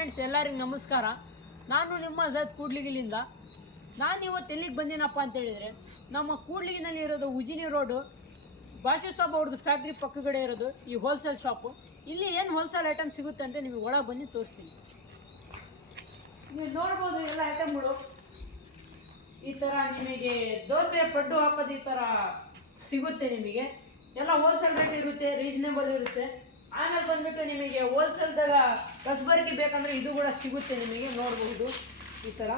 Friends, ಎಲ್ಲರಿಗೂ ನಮಸ್ಕಾರ. ನಾನು ನಿಮ್ಮ ಅಜಾದ್ ಕೂಡ್ಲಿಗಿಲಿಂದ. ನಾನು ಇವತ್ತು ಎಲ್ಲಿಗೆ ಬಂದಿನಪ್ಪ ಅಂತ ಹೇಳಿದರೆ, ನಮ್ಮ ಕೂಡ್ಲಿಗಿನಲ್ಲಿ ಇರೋದು ಉಜಿನಿ ರೋಡು ಭಾಷೆ ಸಾಬ್ ಅವ್ರದ್ದು ಫ್ಯಾಕ್ಟ್ರಿ ಪಕ್ಕಗಡೆ ಇರೋದು ಈ ಹೋಲ್ಸೇಲ್ ಶಾಪು. ಇಲ್ಲಿ ಏನು ಹೋಲ್ಸೇಲ್ ಐಟಮ್ ಸಿಗುತ್ತೆ ಅಂತ ನಿಮಗೆ ಒಳಗೆ ಬಂದು ತೋರಿಸ್ತೀನಿ. ನೀವು ನೋಡ್ಬೋದು ಎಲ್ಲ ಐಟಮ್ಗಳು. ಈ ಥರ ನಿಮಗೆ ದೋಸೆ ಪಡ್ಡು ಹಾಕೋದು ಈ ಥರ ಸಿಗುತ್ತೆ. ನಿಮಗೆ ಎಲ್ಲ ಹೋಲ್ಸೇಲ್ ರೇಟ್ ಇರುತ್ತೆ, ರೀಸನೇಬಲ್ ಇರುತ್ತೆ. ಆಮೇಲೆ ಬಂದ್ಬಿಟ್ಟು ನಿಮಗೆ ಹೋಲ್ಸೇಲ್ದಾಗ ಕಸಬರ್ಗಿ ಬೇಕಂದ್ರೆ ಇದು ಕೂಡ ಸಿಗುತ್ತೆ, ನಿಮಗೆ ನೋಡಬಹುದು ಈ ಥರ.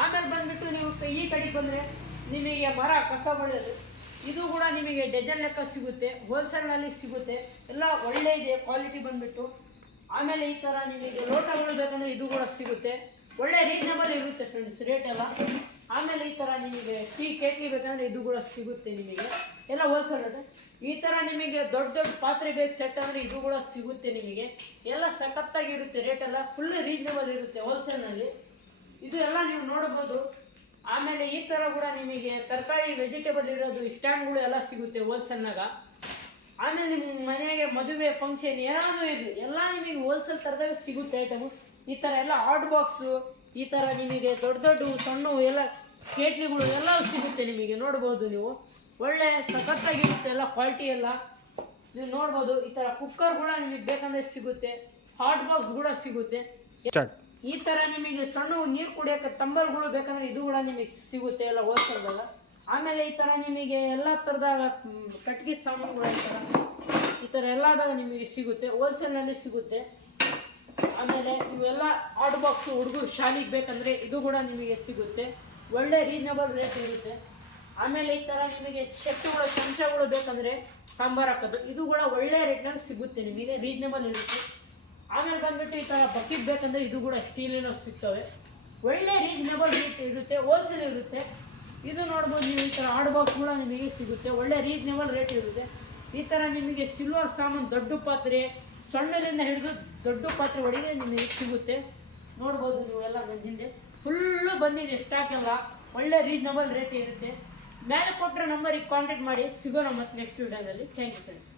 ಆಮೇಲೆ ಬಂದ್ಬಿಟ್ಟು ನೀವು ಈ ಕಡೆಗೆ ಬಂದರೆ ನಿಮಗೆ ಮರ ಕಸ ಬಳಿಯೋದು ಇದು ಕೂಡ ನಿಮಗೆ ಡಜನ್ ಲೆಕ್ಕ ಸಿಗುತ್ತೆ, ಹೋಲ್ಸೇಲ್ನಲ್ಲಿ ಸಿಗುತ್ತೆ. ಎಲ್ಲ ಒಳ್ಳೆ ಇದೆ ಕ್ವಾಲಿಟಿ ಬಂದ್ಬಿಟ್ಟು. ಆಮೇಲೆ ಈ ಥರ ನಿಮಗೆ ಲೋಟಗಳು ಬೇಕಂದ್ರೆ ಇದು ಕೂಡ ಸಿಗುತ್ತೆ, ಒಳ್ಳೆ ರೀಸನಬಲ್ ಇರುತ್ತೆ ಫ್ರೆಂಡ್ಸ್ ರೇಟ್ ಎಲ್ಲ. ಆಮೇಲೆ ಈ ಥರ ನಿಮಗೆ ಟೀ ಕೇಟ್ಲಿ ಬೇಕಂದ್ರೆ ಇದು ಕೂಡ ಸಿಗುತ್ತೆ ನಿಮಗೆ, ಎಲ್ಲ ಹೋಲ್ಸೇಲ್ ರೇಟ್. ಈ ಥರ ನಿಮಗೆ ದೊಡ್ಡ ದೊಡ್ಡ ಪಾತ್ರೆ ಬೇಕು ಸೆಟ್ ಅಂದರೆ ಇದು ಕೂಡ ಸಿಗುತ್ತೆ ನಿಮಗೆ. ಎಲ್ಲ ಸಖತ್ತಾಗಿರುತ್ತೆ, ರೇಟ್ ಎಲ್ಲ ಫುಲ್ ರೀಸನಬಲ್ ಇರುತ್ತೆ ಹೋಲ್ಸೇಲ್ನಲ್ಲಿ. ಇದು ಎಲ್ಲ ನೀವು ನೋಡ್ಬೋದು. ಆಮೇಲೆ ಈ ಥರ ಕೂಡ ನಿಮಗೆ ತರಕಾರಿ ವೆಜಿಟೇಬಲ್ ಇರೋದು ಸ್ಟ್ಯಾಂಡ್ಗಳು ಎಲ್ಲ ಸಿಗುತ್ತೆ ಹೋಲ್ಸೇಲ್ನಾಗ. ಆಮೇಲೆ ನಿಮ್ಮ ಮನೆಗೆ ಮದುವೆ ಫಂಕ್ಷನ್ ಏನಾದರೂ ಇರಲಿ ಎಲ್ಲ ನಿಮಗೆ ಹೋಲ್ಸೇಲ್ ಥರದಾಗ ಸಿಗುತ್ತೆ ಐಟಮು. ಈ ಥರ ಎಲ್ಲ ಹಾಟ್ ಬಾಕ್ಸು, ಈ ಥರ ನಿಮಗೆ ದೊಡ್ಡ ದೊಡ್ಡ ಸಣ್ಣ ಎಲ್ಲ ಕೇಟ್ಲಿಗಳು ಎಲ್ಲ ಸಿಗುತ್ತೆ ನಿಮಗೆ, ನೋಡ್ಬೋದು ನೀವು. ಒಳ್ಳೆ ಸಖತ್ತಾಗಿರುತ್ತೆ ಎಲ್ಲ ಕ್ವಾಲಿಟಿ ಎಲ್ಲ ನೀವು ನೋಡ್ಬೋದು. ಈ ಥರ ಕುಕ್ಕರ್ ಕೂಡ ನಿಮಗೆ ಬೇಕಂದ್ರೆ ಸಿಗುತ್ತೆ, ಹಾಟ್ ಬಾಕ್ಸ್ ಕೂಡ ಸಿಗುತ್ತೆ. ಈ ಥರ ನಿಮಗೆ ಸಣ್ಣ ನೀರು ಕುಡಿಯೋಕೆ ಟಂಬಲ್ಗಳು ಬೇಕಂದ್ರೆ ಇದು ಕೂಡ ನಿಮಗೆ ಸಿಗುತ್ತೆ ಎಲ್ಲ ಹೋಲ್ಸೇಲ್ದಾಗ. ಆಮೇಲೆ ಈ ಥರ ನಿಮಗೆ ಎಲ್ಲ ಥರದಾಗ ಕಟ್ಗೆ ಸಾಮಾನುಗಳು ಈ ಥರ ಎಲ್ಲದಾಗ ನಿಮಗೆ ಸಿಗುತ್ತೆ, ಹೋಲ್ಸೇಲ್ನಲ್ಲಿ ಸಿಗುತ್ತೆ. ಆಮೇಲೆ ಇವೆಲ್ಲ ಹಾಟ್ ಬಾಕ್ಸು ಹುಡುಗರು ಶಾಲೆಗೆ ಬೇಕಂದರೆ ಇದು ಕೂಡ ನಿಮಗೆ ಸಿಗುತ್ತೆ, ಒಳ್ಳೆ ರೀಸನಬಲ್ ರೇಟ್ ಇರುತ್ತೆ. ಆಮೇಲೆ ಈ ಥರ ನಿಮಗೆ ಸೆಟ್ಟುಗಳು ಚಮಚಗಳು ಬೇಕಂದರೆ ಸಾಂಬಾರು ಹಾಕೋದು ಇದು ಕೂಡ ಒಳ್ಳೆ ರೇಟ್ನಲ್ಲಿ ಸಿಗುತ್ತೆ ನಿಮಗೆ, ರೀಸನಬಲ್ ಇರುತ್ತೆ. ಆಮೇಲೆ ಬಂದ್ಬಿಟ್ಟು ಈ ಥರ ಬಕೆಟ್ ಬೇಕಂದರೆ ಇದು ಕೂಡ ಸ್ಟೀಲಿನ ಸಿಗ್ತವೆ, ಒಳ್ಳೆ ರೀಸನಬಲ್ ರೇಟ್ ಇರುತ್ತೆ, ಹೋಲ್ಸೇಲ್ ಇರುತ್ತೆ. ಇದು ನೋಡ್ಬೋದು ನೀವು. ಈ ಥರ ಹಾಟ್ ಬಾಕ್ಸ್ ಕೂಡ ನಿಮಗೆ ಸಿಗುತ್ತೆ, ಒಳ್ಳೆ ರೀಸನಬಲ್ ರೇಟ್ ಇರುತ್ತೆ. ಈ ಥರ ನಿಮಗೆ ಸಿಲ್ವರ್ ಸಾಮಾನು ದೊಡ್ಡ ಪಾತ್ರೆ ಸಣ್ಣದಿಂದ ಹಿಡಿದು ದೊಡ್ಡ ಪಾತ್ರೆ ಒಳಗೆ ನಿಮಗೆ ಸಿಗುತ್ತೆ, ನೋಡ್ಬೋದು ನೀವು. ಎಲ್ಲ ಹಿಂದೆ ಫುಲ್ಲು ಬಂದಿದೆ ಸ್ಟಾಕ್ ಎಲ್ಲ, ಒಳ್ಳೆ ರೀಸನಬಲ್ ರೇಟ್ ಇರುತ್ತೆ. ಮೇಲೆ ಕೊಟ್ಟರೆ ನಂಬರಿಗೆ ಕಾಂಟ್ಯಾಕ್ಟ್ ಮಾಡಿ, ಸಿಗೋಣ ಮತ್ತೆ ನೆಕ್ಸ್ಟ್ ವಿಡಿಯೋದಲ್ಲಿ. Thank you friends.